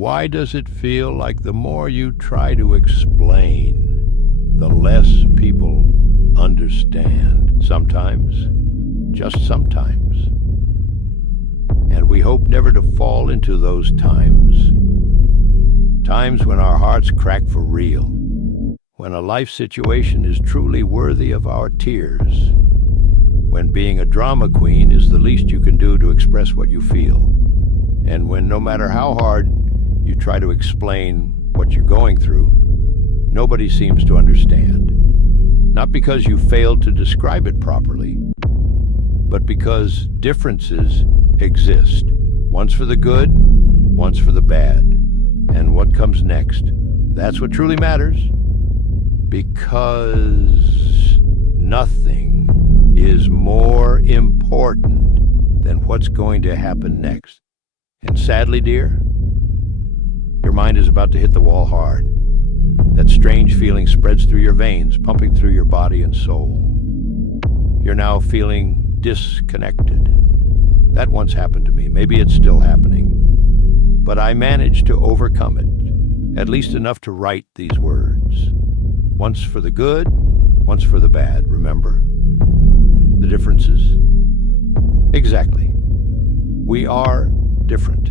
Why does it feel like the more you try to explain, the less people understand? Sometimes, just sometimes. And we hope never to fall into those times. Times when our hearts crack for real. When a life situation is truly worthy of our tears. When being a drama queen is the least you can do to express what you feel. And when no matter how hard you try to explain what you're going through, nobody seems to understand. Not because you failed to describe it properly, but because differences exist. Once for the good, once for the bad. And what comes next? That's what truly matters. Because nothing is more important than what's going to happen next. And sadly, dear, your mind is about to hit the wall hard. That strange feeling spreads through your veins, pumping through your body and soul. You're now feeling disconnected. That once happened to me. Maybe it's still happening. But I managed to overcome it, at least enough to write these words. Once for the good, once for the bad, remember? The differences? Exactly. We are different.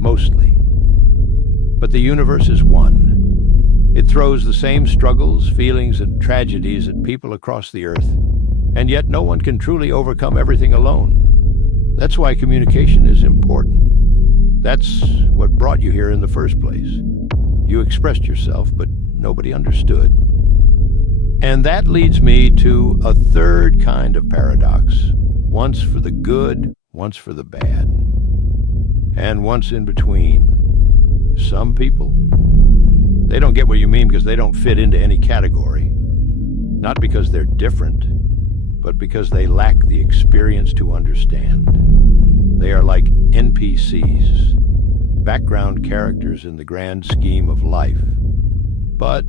Mostly. But the universe is one. It throws the same struggles, feelings, and tragedies at people across the earth, and yet no one can truly overcome everything alone. That's why communication is important. That's what brought you here in the first place. You expressed yourself, but nobody understood. And that leads me to a third kind of paradox. Once for the good, once for the bad. And once in between. Some people, they don't get what you mean because they don't fit into any category. Not because they're different, but because they lack the experience to understand. They are like NPCs, background characters in the grand scheme of life. But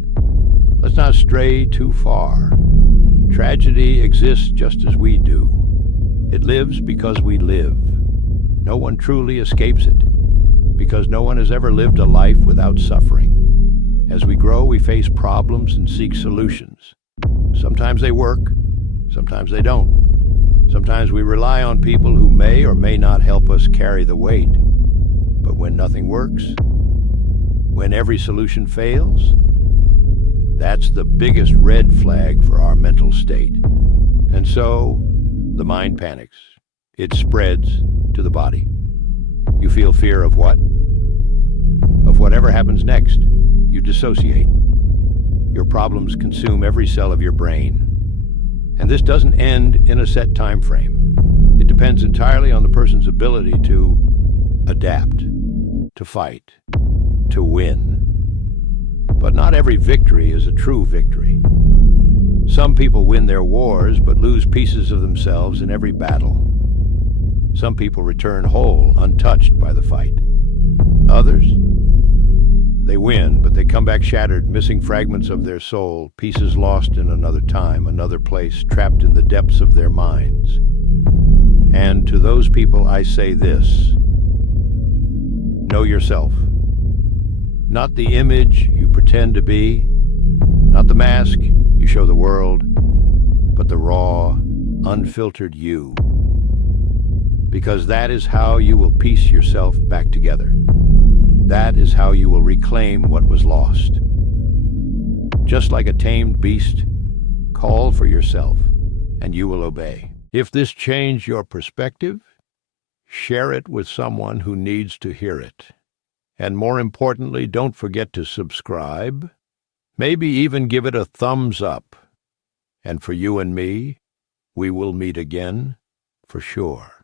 let's not stray too far. Tragedy exists just as we do. It lives because we live. No one truly escapes it, because no one has ever lived a life without suffering. As we grow, we face problems and seek solutions. Sometimes they work, sometimes they don't. Sometimes we rely on people who may or may not help us carry the weight. But when nothing works, when every solution fails, that's the biggest red flag for our mental state. And so, the mind panics. It spreads to the body. You feel fear of what? Of whatever happens next. You dissociate. Your problems consume every cell of your brain. And this doesn't end in a set time frame. It depends entirely on the person's ability to adapt, to fight, to win. But not every victory is a true victory. Some people win their wars but lose pieces of themselves in every battle. Some people return whole, untouched by the fight. Others, they win, but they come back shattered, missing fragments of their soul, pieces lost in another time, another place, trapped in the depths of their minds. And to those people I say this: know yourself. Not the image you pretend to be, not the mask you show the world, but the raw, unfiltered you. Because that is how you will piece yourself back together. That is how you will reclaim what was lost. Just like a tamed beast, call for yourself, and you will obey. If this changed your perspective, share it with someone who needs to hear it. And more importantly, don't forget to subscribe. Maybe even give it a thumbs up. And for you and me, we will meet again, for sure.